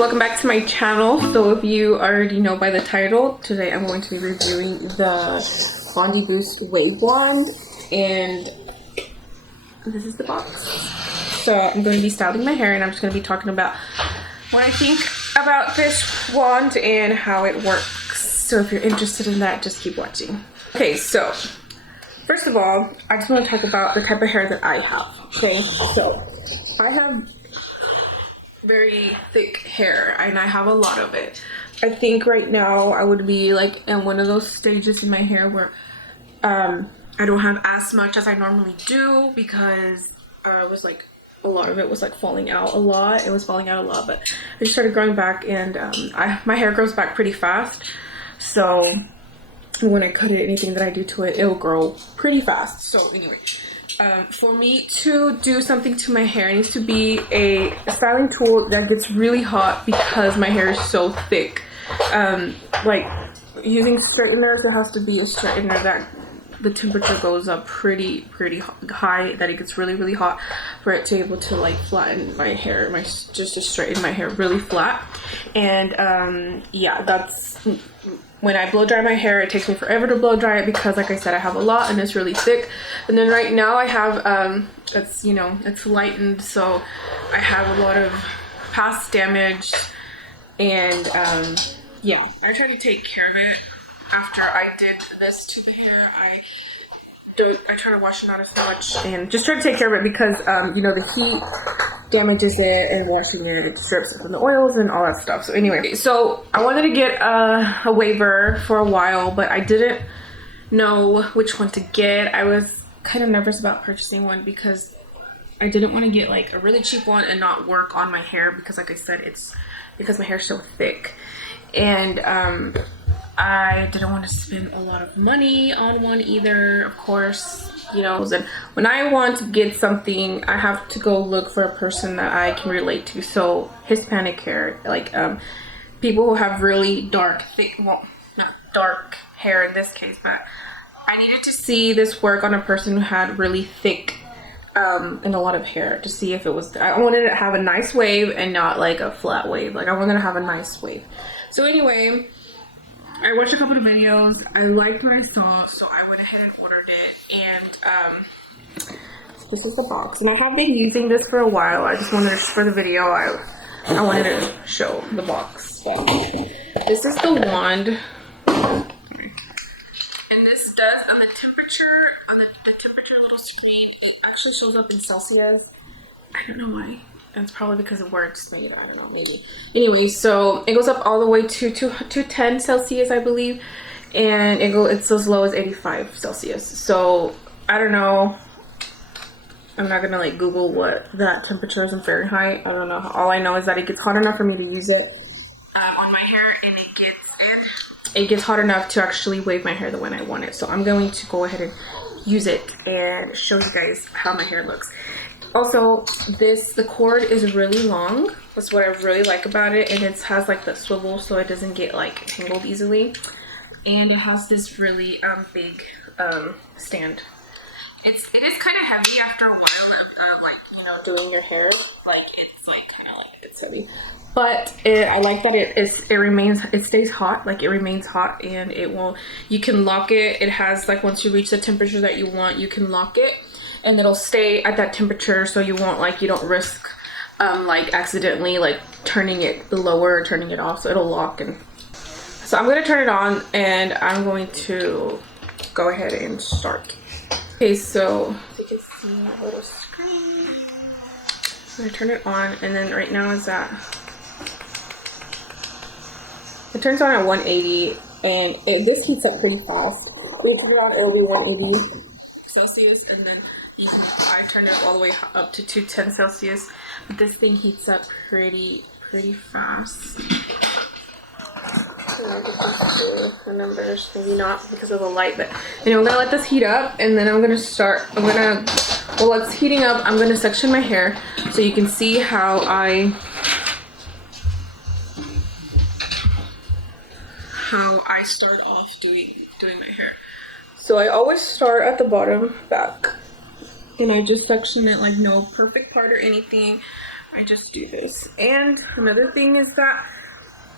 welcome back to my channel. So if you already know by the title, today I'm going to be reviewing the Bondi Boost WaverWand, and this is the box. So I'm going to be styling my hair, and I'm just going to be talking about what I think about this wand and how it works. So if you're interested in that, just keep watching. Okay, so first of all, I just want to talk about the type of hair that I have. Okay, so I have very thick hair and I have a lot of it. I think right now I would be like in one of those stages in my hair where I don't have as much as I normally do, because it was like a lot of it was like falling out a lot. It was falling out a lot, but I just started growing back, and my hair grows back pretty fast. So when I cut it, anything that I do to it, it'll grow pretty fast. So anyway, for me to do something to my hair, it needs to be a styling tool that gets really hot because my hair is so thick. Like using straighteners, there has to be a straightener that the temperature goes up pretty high, that it gets really hot for it to be able to like flatten my hair, just to straighten my hair really flat. And yeah, that's when I blow dry my hair. It takes me forever to blow dry it because, like I said, I have a lot and it's really thick. And then right now I have it's, you know, it's lightened, so I have a lot of past damage. And yeah, I try to take care of it. After I did this to the hair, I try to wash it out as much and just try to take care of it, because you know, the heat damages it, and washing it strips it from the oils and all that stuff. So anyway, so I wanted to get a waver for a while, but I didn't know which one to get. I was kind of nervous about purchasing one because I didn't want to get like a really cheap one and not work on my hair, because like I said, it's because my hair's so thick. And I didn't want to spend a lot of money on one either, of course, you know. And when I want to get something, I have to go look for a person that I can relate to. So Hispanic hair, like people who have really dark, thick, well, not dark hair in this case, but I needed to see this work on a person who had really thick and a lot of hair, to see if it was, I wanted to have a nice wave and not like a flat wave. Like I wanted to have a nice wave. So anyway, I watched a couple of videos. I liked what I saw, so I went ahead and ordered it. And this is the box, and I have been using this for a while. I just wanted to, for the video, I wanted to show the box. So this is the wand, and this does on the temperature little screen. It actually shows up in Celsius. I don't know why. That's probably because of where it's made. I don't know, maybe. Anyway, so it goes up all the way to 210 Celsius, I believe, and it's as low as 85 Celsius. So I don't know. I'm not gonna like Google what that temperature is in Fahrenheit. I don't know. All I know is that it gets hot enough for me to use it on my hair, and it gets hot enough to actually wave my hair the way I want it. So I'm going to go ahead and use it and show you guys how my hair looks. Also, the cord is really long. That's what I really like about it. And it has like the swivel, so it doesn't get like tangled easily. And it has this really big stand. It is kind of heavy after a while of like, you know, doing your hair. Like it's like kind of like, it's heavy. But I like that it stays hot. Like it remains hot, and it won't, you can lock it. It has like, once you reach the temperature that you want, you can lock it, and it'll stay at that temperature, so you won't like, you don't risk like accidentally like turning it lower or turning it off. So it'll lock. And so I'm going to turn it on, and I'm going to go ahead and start. Okay, so you can see a little screen. I'm going to turn it on, and then right now is at, it turns on at 180, and this heats up pretty fast. When you turn it on, it'll be 180 Celsius, and then I turned it all the way up to 210 Celsius. But this thing heats up pretty fast. So I can the numbers, maybe not because of the light, but anyway, I'm gonna let this heat up, and then I'm gonna start. While it's heating up, I'm gonna section my hair so you can see how I start off doing my hair. So I always start at the bottom back, and I just section it, like no perfect part or anything. I just do this. And another thing is that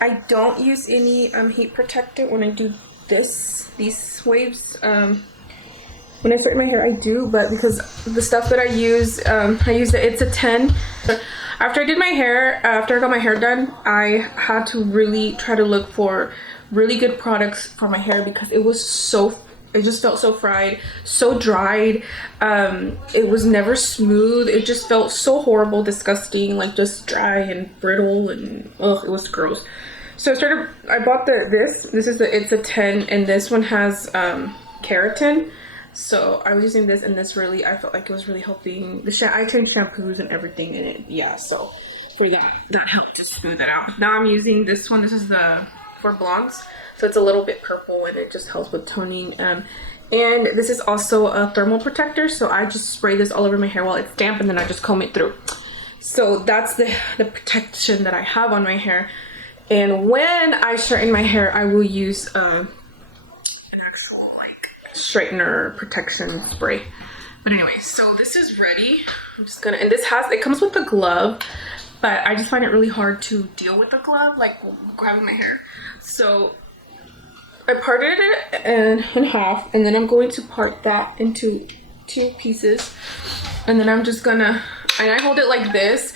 I don't use any heat protector when I do these waves. When I straighten my hair, I do, but because the stuff that I use it's a 10. After I did my hair, after I got my hair done, I had to really try to look for really good products for my hair because it just felt so fried, so dried. It was never smooth. It just felt so horrible, disgusting, like just dry and brittle, and ugh, it was gross. So I bought it's a 10, and this one has keratin. So I was using this, and I felt like it was really helping. I changed shampoos and everything in it. Yeah, so for that helped to smooth it out. Now I'm using this one. This is for blondes. So it's a little bit purple, and it just helps with toning. And this is also a thermal protector. So I just spray this all over my hair while it's damp, and then I just comb it through. So that's the protection that I have on my hair. And when I straighten my hair, I will use straightener protection spray. But anyway, so this is ready. I'm just gonna, and it comes with a glove, but I just find it really hard to deal with the glove, like grabbing my hair. So I parted it in half, and then I'm going to part that into 2 pieces, and then I'm just gonna, and I hold it like this.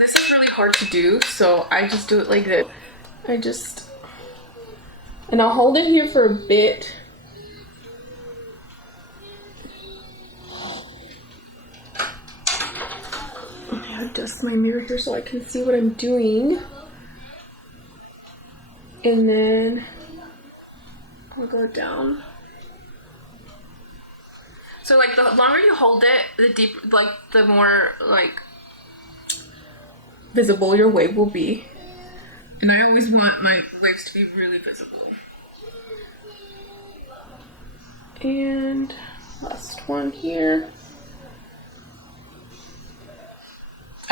This is really hard to do, so I just do it like this. And I'll hold it here for a bit. Adjust my mirror here so I can see what I'm doing, and then I'll go down. So like the longer you hold it, the more like visible your wave will be, and I always want my waves to be really visible. And last one here.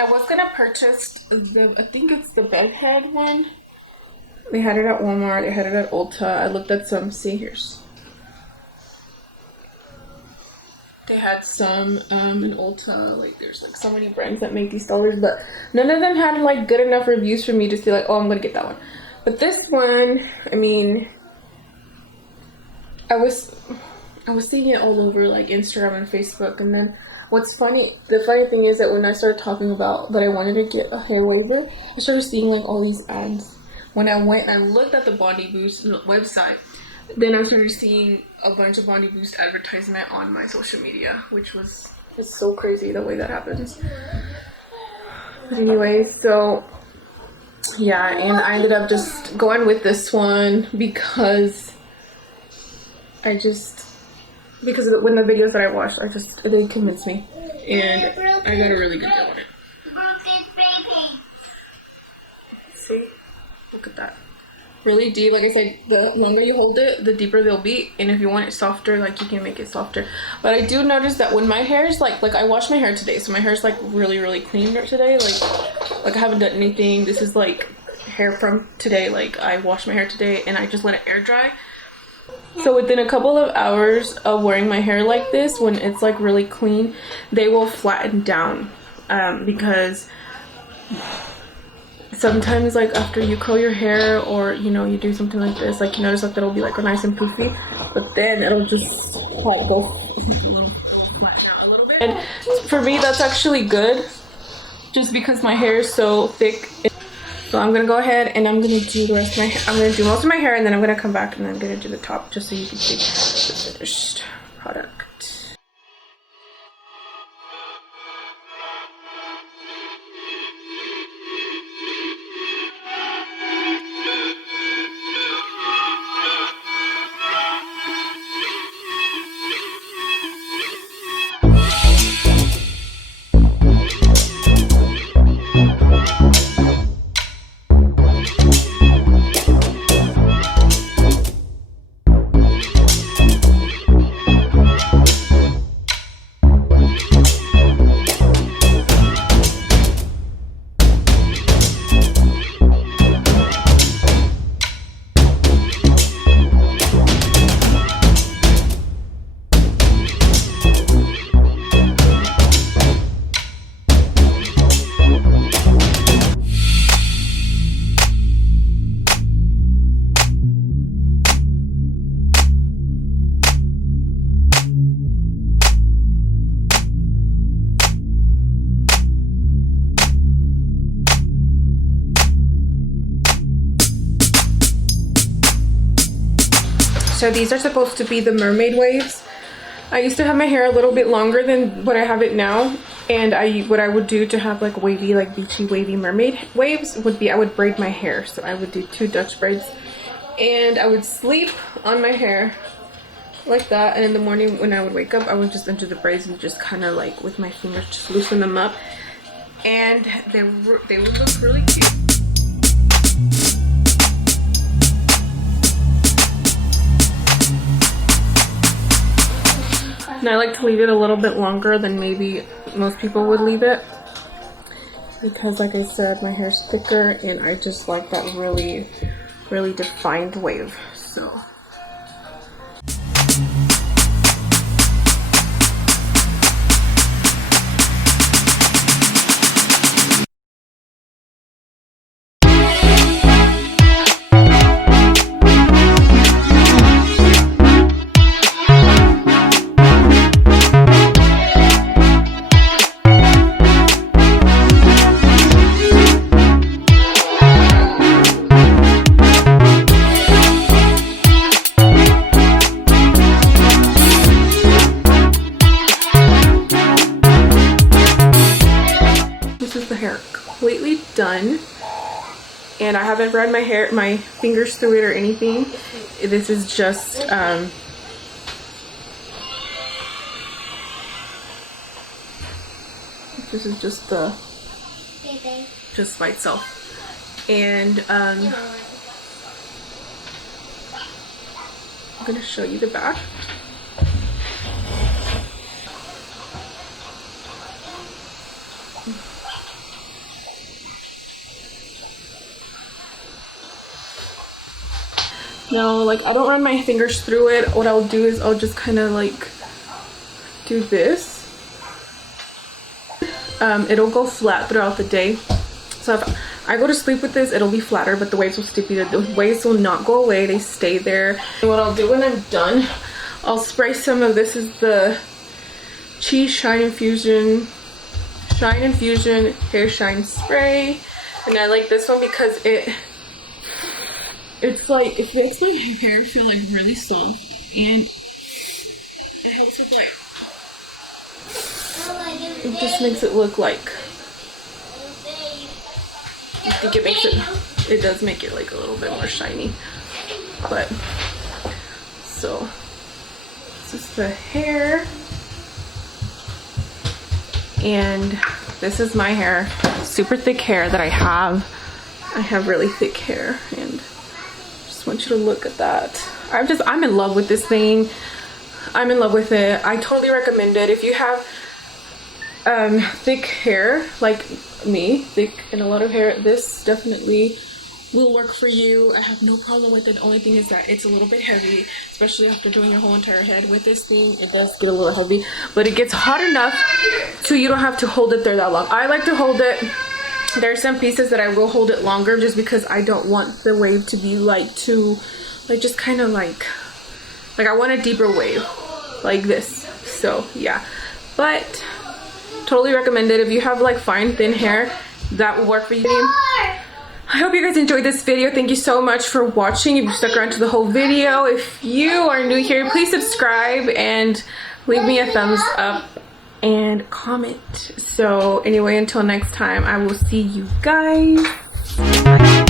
I was gonna purchase I think it's the bedhead one. They had it at Walmart, they had it at Ulta. I looked at some, they had some in Ulta. Like there's like so many brands that make these stylers, but none of them had like good enough reviews for me to say like, oh, I'm gonna get that one. But this one, I mean, I was seeing it all over like Instagram and Facebook, and then the funny thing is that when I started talking about that I wanted to get a hair waiver, I started seeing like all these ads. When I went and I looked at the Bondi Boost website, then I started seeing a bunch of Bondi Boost advertisement on my social media, it's so crazy the way that happens. But anyway, so yeah, and I ended up just going with this one because when the videos that I watched, they convinced me, and I got a really good deal on it. See, look at that, really deep. Like I said, the longer you hold it, the deeper they'll be, and if you want it softer, like you can make it softer. But I do notice that when my hair is like I washed my hair today, so my hair is like really clean today. Like I haven't done anything. This is like hair from today. Like I washed my hair today, and I just let it air dry. So within a couple of hours of wearing my hair like this, when it's like really clean, they will flatten down, because sometimes like after you curl your hair, or you do something like this, like you notice like it'll be like nice and poofy, but then it'll just like go flatten out a little bit. And for me, that's actually good, just because my hair is so thick. So I'm gonna go ahead and I'm gonna do the rest of my hair. I'm gonna do most of my hair, and then I'm gonna come back and I'm gonna do the top, just so you can see the finished product. So these are supposed to be the mermaid waves. I used to have my hair a little bit longer than what I have it now, and what I would do to have like wavy, like beachy wavy mermaid waves would be I would braid my hair. So I would do 2 Dutch braids, and I would sleep on my hair like that, and in the morning when I would wake up, I would just undo the braids and just kind of like with my fingers just loosen them up, and they would look really cute. And I like to leave it a little bit longer than maybe most people would leave it, because like I said, my hair's thicker and I just like that really, really defined wave. So completely done, and I haven't run my fingers through it or anything. This is just the just by itself, and I'm gonna show you the back. No, like I don't run my fingers through it. What I'll do is I'll just kind of like do this. It'll go flat throughout the day. So if I go to sleep with this, it'll be flatter, but the waves will still be there. The waves will not go away. They stay there. And what I'll do when I'm done, I'll spray some of this is the Cheese Shine Infusion Hair Shine Spray. And I like this one because it's like, it makes my hair feel like really soft, and it helps with like, it just makes it look like, I think it does make it like a little bit more shiny. But, so, this is the hair, and this is my hair, super thick hair that I have. I have really thick hair, and want you to look at that. I'm in love with this thing. I'm in love with it. I totally recommend it if you have thick hair like me, thick and a lot of hair. This definitely will work for you. I have no problem with it. The only thing is that it's a little bit heavy, especially after doing your whole entire head with this thing. It does get a little heavy, but it gets hot enough so you don't have to hold it there that long. I like to hold it. There are some pieces that I will hold it longer just because I don't want the wave to be like too, like just kind of like I want a deeper wave like this. So yeah, but totally recommend it if you have like fine thin hair. That will work for you. I hope you guys enjoyed this video. Thank you so much for watching. If you stuck around to the whole video, if you are new here, please subscribe and leave me a thumbs up and comment. So anyway, until next time, I will see you guys. Bye.